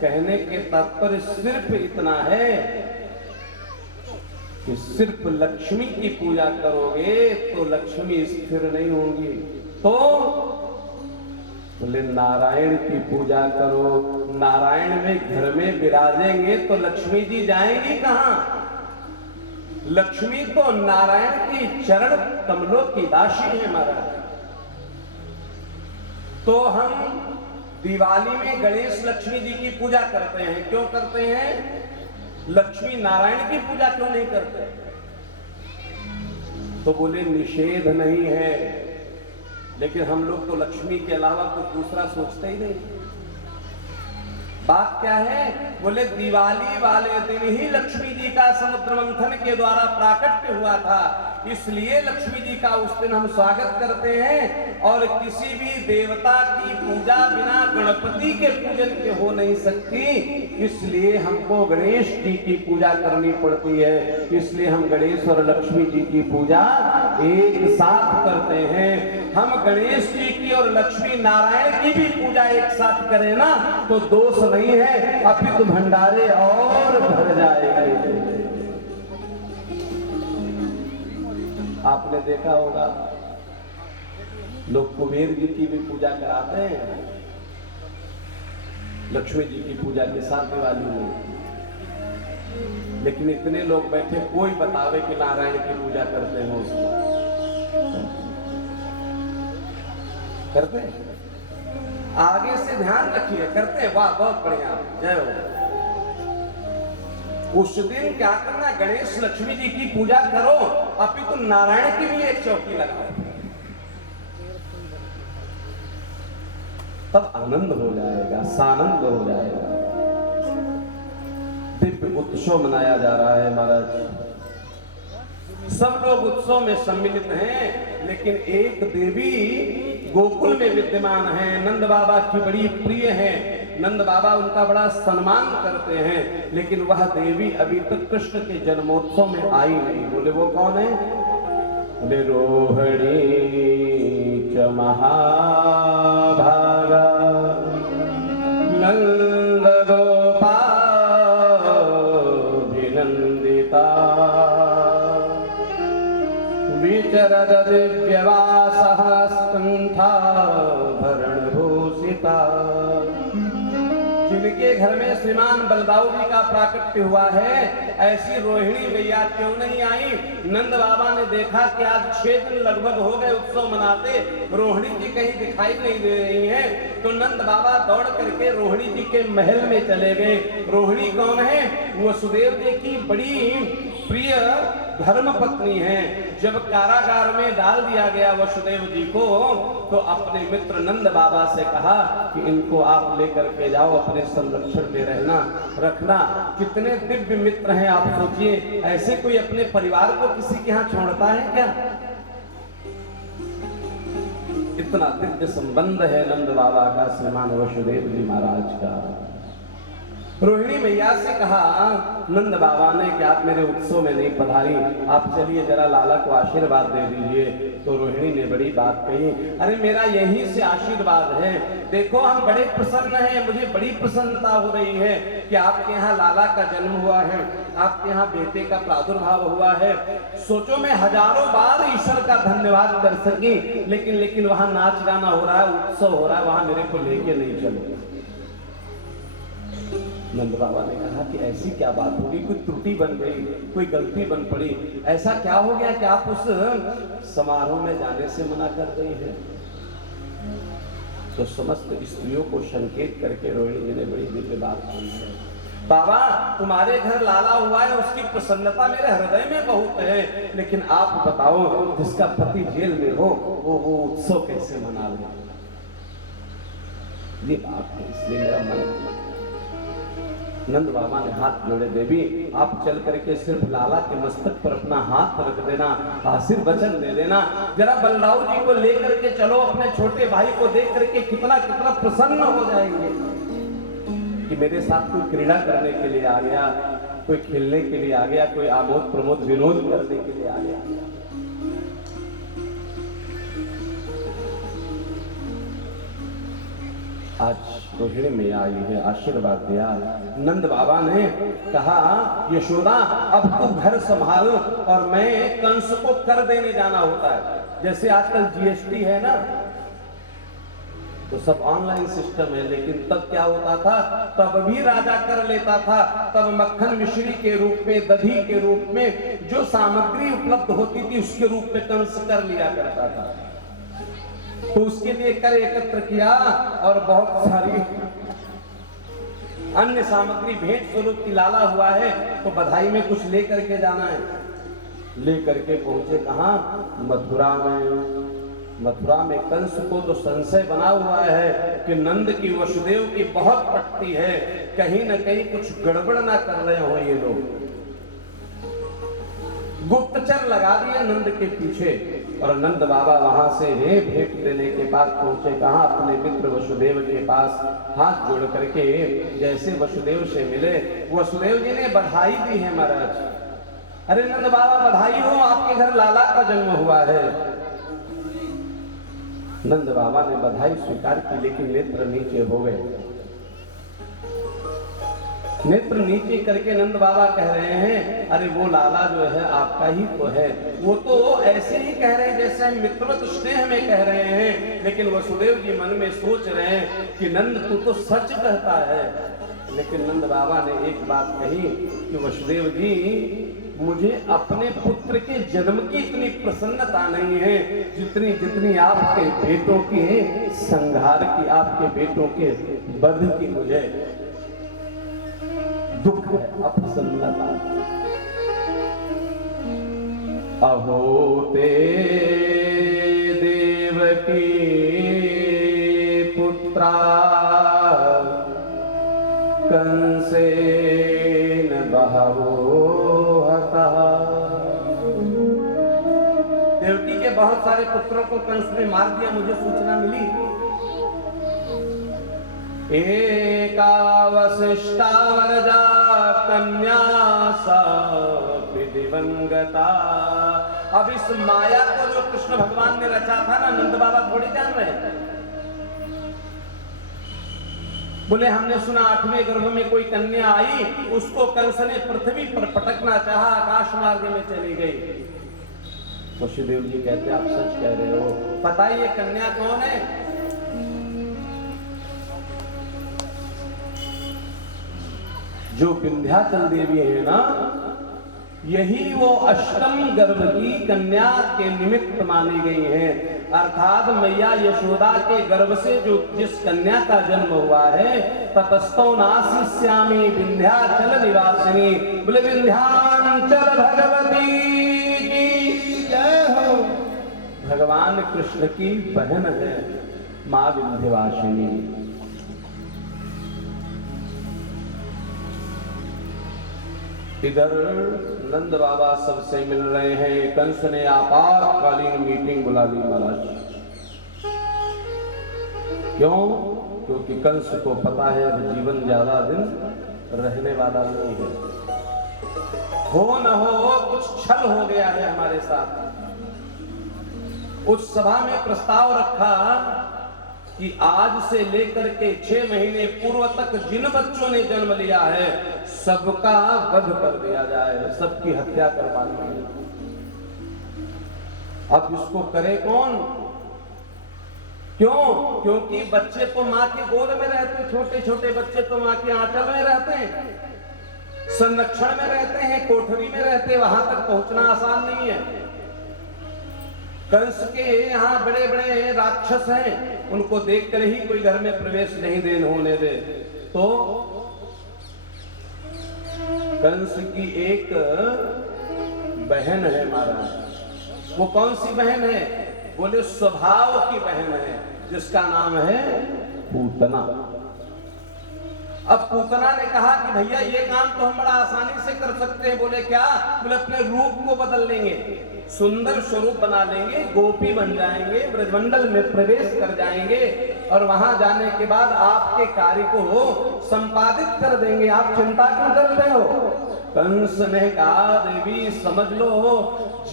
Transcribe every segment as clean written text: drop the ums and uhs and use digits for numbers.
कहने के तात्पर्य सिर्फ इतना है कि सिर्फ लक्ष्मी की पूजा करोगे तो लक्ष्मी स्थिर नहीं होंगी। तो बोले नारायण की पूजा करो, नारायण में घर में विराजेंगे तो लक्ष्मी जी जाएंगी कहां? लक्ष्मी तो नारायण की चरण कमलों की दासी है महाराज। तो हम दिवाली में गणेश लक्ष्मी जी की पूजा करते हैं, क्यों करते हैं? लक्ष्मी नारायण की पूजा क्यों नहीं करते? तो बोले निषेध नहीं है, लेकिन हम लोग तो लक्ष्मी के अलावा कुछ दूसरा सोचते ही नहीं। बात क्या है? बोले दिवाली वाले दिन ही लक्ष्मी जी का समुद्र मंथन के द्वारा प्राकट्य हुआ था, इसलिए लक्ष्मी जी का उस दिन हम स्वागत करते हैं। और किसी भी देवता की पूजा बिना गणपति के पूजन के हो नहीं सकती, इसलिए हमको गणेश जी की पूजा करनी पड़ती है। इसलिए हम गणेश और लक्ष्मी जी की पूजा एक साथ करते हैं। हम गणेश जी की और लक्ष्मी नारायण की भी पूजा एक साथ करें ना तो दोष नहीं है, अपितु भंडारे और भर जाएंगे। आपने देखा होगा लोग कुबेर जी की भी पूजा कराते हैं लक्ष्मी जी की पूजा के साथ दिवाली में, लेकिन इतने लोग बैठे कोई बतावे कि नारायण की पूजा करते हैं उसको करते हैं? आगे से ध्यान रखिए, करते हैं, वाह बहुत बढ़िया, जय हो। उस दिन क्या करना? गणेश लक्ष्मी जी की पूजा करो, अपितु नारायण की भी एक चौकी लगाओ, तब आनंद हो जाएगा, सानंद हो जाएगा। दिव्य उत्सव मनाया जा रहा है महाराज, सब लोग उत्सव में सम्मिलित हैं, लेकिन एक देवी गोकुल में विद्यमान है, नंद बाबा की बड़ी प्रिय है, नंद बाबा उनका बड़ा सम्मान करते हैं, लेकिन वह देवी अभी तक कृष्ण के जन्मोत्सव में आई नहीं। बोले वो कौन है? बोले रोहिणी च महाभागा नंद गोपाल विनंदिता विचरद दिव्यवासः स्कंधा भरणभूषिता। जिनके घर में श्रीमान बलदाऊ जी का प्राकट्य हुआ है, ऐसी रोहिणी मैया क्यों नहीं आई? नंद बाबा ने देखा कि आज 6 दिन लगभग हो गए उत्सव मनाते, रोहिणी जी कहीं दिखाई नहीं दे रही हैं। तो नंद बाबा दौड़ करके रोहिणी जी के महल में चले गए। रोहिणी कौन है? वसुदेव जी की बड़ी प्रिय धर्म पत्नी है। जब कारागार में डाल दिया गया वसुदेव जी को, तो अपने मित्र नंद बाबा से कहा कि इनको आप लेकर के जाओ, अपने संरक्षण में रहना रखना। कितने दिव्य मित्र हैं आप सोचिए, ऐसे कोई अपने परिवार को किसी के यहाँ छोड़ता है क्या? इतना दिव्य संबंध है नंद बाबा का श्रीमान वसुदेव जी महाराज का। रोहिणी मैया से कहा नंद बाबा ने कि आप मेरे उत्सव में नहीं पधारी, आप चलिए जरा लाला को आशीर्वाद दे दीजिए। तो रोहिणी ने बड़ी बात कही, अरे मेरा यहीं से आशीर्वाद है, देखो हम बड़े प्रसन्न हैं, मुझे बड़ी प्रसन्नता हो रही है कि आपके यहाँ लाला का जन्म हुआ है, आपके यहाँ बेटे का प्रादुर्भाव हुआ है। सोचो मैं हजारों बार ईश्वर का धन्यवाद कर सकी, लेकिन वहां नाच गाना हो रहा है, उत्सव हो रहा है, वहां मेरे को लेके नहीं चलो। नंद बाबा ने कहा कि ऐसी क्या बात होगी, कोई त्रुटि बन गई, कोई गलती बन पड़ी, ऐसा क्या हो गया कि आप उस समारोह में जाने से मना कर गई हैं? तो समस्त स्त्रियों को संकेत करके रोहिणी जी ने बड़ी दिव्य बात की है। बाबा तुम्हारे घर लाला हुआ है, उसकी प्रसन्नता मेरे हृदय में बहुत है, लेकिन आप बताओ जिसका पति जेल में हो वो उत्सव कैसे मना ले? ये बात है, इसलिए मेरा मन। नंद बाबा ने हाथ जोड़े, देवी आप चल करके सिर्फ लाला के मस्तक पर अपना हाथ रख देना, आशीर्वचन दे देना। जरा बलदाऊ जी को लेकर के चलो, अपने छोटे भाई को देख करके कितना कितना प्रसन्न हो जाएंगे कि मेरे साथ कोई क्रीड़ा करने के लिए आ गया, कोई खेलने के लिए आ गया, कोई आमोद प्रमोद विनोद करने के लिए आ गया। आज रोहिणी में आई है, आशीर्वाद दिया। नंद बाबा ने कहा यशोदा अब तू घर संभाल और मैं कंस को कर देने जाना होता है। जैसे आजकल जीएसटी है ना, तो सब ऑनलाइन सिस्टम है, लेकिन तब क्या होता था, तब भी राजा कर लेता था। तब मक्खन मिश्री के रूप में, दही के रूप में जो सामग्री उपलब्ध होती थी उसके रूप में कंस कर लिया करता था। तो उसके लिए कर एकत्र किया और बहुत सारी अन्य सामग्री भेंट स्वरूप की लाला हुआ है, तो बधाई में कुछ लेकर के जाना है। लेकर के पहुंचे कहां, मथुरा में। मथुरा में कंस को तो संशय बना हुआ है कि नंद की वसुदेव की बहुत पटती है, कहीं न कहीं कुछ गड़बड़ ना कर रहे हो ये लोग। गुप्तचर लगा दिए नंद के पीछे, और नंद बाबा वहां से भेंट देने के बाद पहुंचे कहां, अपने मित्र वसुदेव के पास। हाथ जोड़ करके जैसे वसुदेव से मिले, वसुदेव जी ने बधाई दी है महाराज। अरे नंद बाबा बधाई हो, आपके घर लाला का जन्म हुआ है। नंद बाबा ने बधाई स्वीकार की, लेकिन नेत्र नीचे हो गए। नेत्र नीचे करके नंद बाबा कह रहे हैं अरे वो लाला जो है आपका ही तो है। वो तो ऐसे ही कह रहे हैं जैसे हम मित्रवत स्नेह में कह रहे हैं, लेकिन वसुदेव जी मन में सोच रहे हैं कि नंद तू तो सच कहता है। लेकिन नंद बाबा ने एक बात कही कि वसुदेव जी, मुझे अपने पुत्र के जन्म की इतनी प्रसन्नता नहीं है जितनी जितनी आपके बेटों के संहार की, आपके बेटों के वध की मुझे दुख है, अप्रसन्नता। अहो ते देवकी पुत्रा कंसेन बहवो हतः। देवकी के बहुत सारे पुत्रों को कंस ने मार दिया, मुझे सूचना मिली। एका वसिष्ठा वरजा कन्या सा दिवंगता। अब इस माया को जो कृष्ण भगवान ने रचा था ना, नंद बाबा थोड़ी जान रहे। बोले हमने सुना 8वें गर्भ में कोई कन्या आई, उसको कंस ने पृथ्वी पर पटकना चाहा, आकाश मार्ग में चली गई। वसुदेव जी कहते आप सच कह रहे हो, पता है ये कन्या कौन है? जो विंध्याचल देवी है ना, यही वो अष्टम गर्भ की कन्या के निमित्त मानी गई है। अर्थात मैया यशोदा के गर्भ से जो जिस कन्या का जन्म हुआ है, ततस्तो नासिष्यामि विंध्याचल निवासिनी। बोले विंध्याचल भगवती की जय हो। भगवान कृष्ण की बहन है मां विंध्यवासिनी। इधर नंद बाबा सबसे मिल रहे हैं। कंस ने आपातकालीन मीटिंग बुला ली महाराज। क्यों? क्योंकि कंस को पता है अब जीवन ज्यादा दिन रहने वाला नहीं है। हो न हो कुछ छल हो गया है हमारे साथ। उस सभा में प्रस्ताव रखा कि आज से लेकर के 6 महीने पूर्व तक जिन बच्चों ने जन्म लिया है सबका वध कर दिया जाए, सबकी हत्या करवा दी। अब इसको करे कौन? क्यों? क्योंकि बच्चे तो मां के गोद में रहते, छोटे छोटे बच्चे तो मां के आंचल में रहते हैं, संरक्षण में रहते हैं, कोठरी में रहते, वहां तक पहुंचना आसान नहीं है। कंस के यहाँ बड़े बड़े राक्षस हैं, उनको देखकर ही कोई घर में प्रवेश नहीं होने दे। तो कंस की एक बहन है महाराज। वो कौन सी बहन है? बोले स्वभाव की बहन है, जिसका नाम है पूतना। अब पूतना ने कहा कि भैया ये काम तो हम बड़ा आसानी से कर सकते हैं। बोले क्या? बोले अपने रूप को बदल लेंगे, सुंदर स्वरूप बना लेंगे, गोपी बन जाएंगे, ब्रजमंडल में प्रवेश कर जाएंगे और वहां जाने के बाद आपके कार्य को संपादित कर देंगे। आप चिंता क्यों कर रहे हो? कंस ने कहा देवी समझ लो,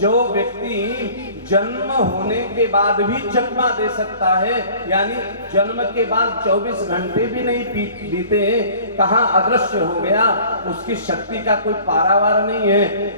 जो व्यक्ति जन्म होने के बाद भी चकमा दे सकता है, यानी जन्म के बाद 24 घंटे भी नहीं बीते कहाँ अदृश्य हो गया, उसकी शक्ति का कोई पारावार नहीं है।